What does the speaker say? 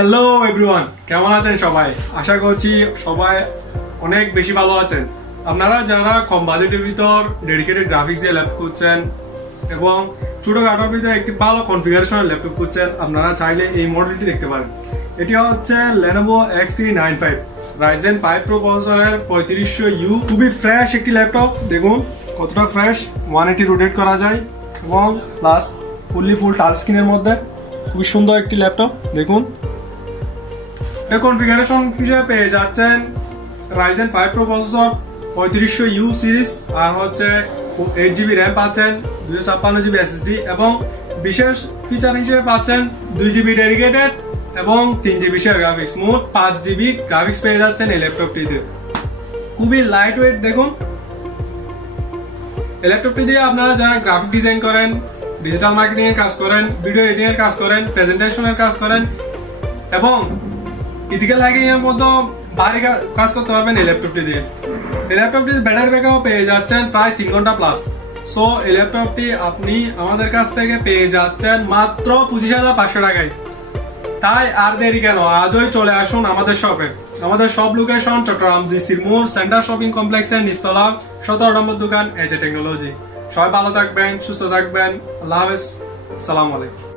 Hello everyone, কেমন আছেন সবাই? আশা করছি সবাই অনেক বেশি ভালো আছেন। আপনারা যারা কম বাজেটের ভিতর ডেডিকেটেড গ্রাফিক্স দিয়ে ল্যাপটপ করছেন এবং ছোটখাটোর ভিতরে একটি ভালো কনফিগারেশনের ল্যাপটপ করছেন, আপনারা চাইলে এই মডেলটি দেখতে পারেন। এটি হচ্ছে Lenovo X395 Ryzen 5 Pro প্রসেসরের 3500U। খুবই ফ্রেশ একটি ল্যাপটপ, দেখুন কতটা ফ্রেশ। 180 রোটেট করা যায় এবং প্লাস ফুল টাচ স্ক্রিনের মধ্যে খুবই সুন্দর একটি ল্যাপটপ। দেখুন কনফিগারেশন হিসেবে পেয়ে যাচ্ছেন Ryzen 5 Pro processor 3500U series, আর হচ্ছে 8GB র্যাম পাচ্ছেন, 256GB SSD এবং বিশেষ ফিচার হিসেবে পাচ্ছেন 2GB ডেডিকেটেড এবং 3GB শেয়ার গ্রাফিক্স। মোট 5GB গ্রাফিক্স পেয়ে যাচ্ছেন এই ল্যাপটপটিতে। খুবই লাইট ওয়েট। দেখুন এই ল্যাপটপটি দিয়ে আপনারা যারা গ্রাফিক ডিজাইন করেন, ডিজিটাল মার্কেটিং এর কাজ করেন, ভিডিও এডিটিং এর কাজ করেন, প্রেজেন্টেশনের কাজ করেন এবং ইথিক্যাল হ্যাকিং এর মধ্যে ভারী কাজ করতে পারবেন এই ল্যাপটপটি দিয়ে। এই ল্যাপটপটির ব্যাটারি ব্যাকআপ পেয়ে যাচ্ছেন প্রায় 3 ঘন্টা প্লাস। সো এই ল্যাপটপটি আপনি আমাদের কাছ থেকে পেয়ে যাচ্ছেন মাত্র 25,500 টাকায়। তাই আর দেরি কেন, আজই চলে আসুন আমাদের শপে। আমাদের সব লোকেশন চট্টগ্রাম জিসির মোড় সেন্টার শপিং কমপ্লেক্সের নিচতলা 17 নম্বর দোকান এজে টেকনোলজি। সবাই ভালো থাকবেন, সুস্থ থাকবেন। আল্লাহ হাফেজ, সালাম আলাইকুম।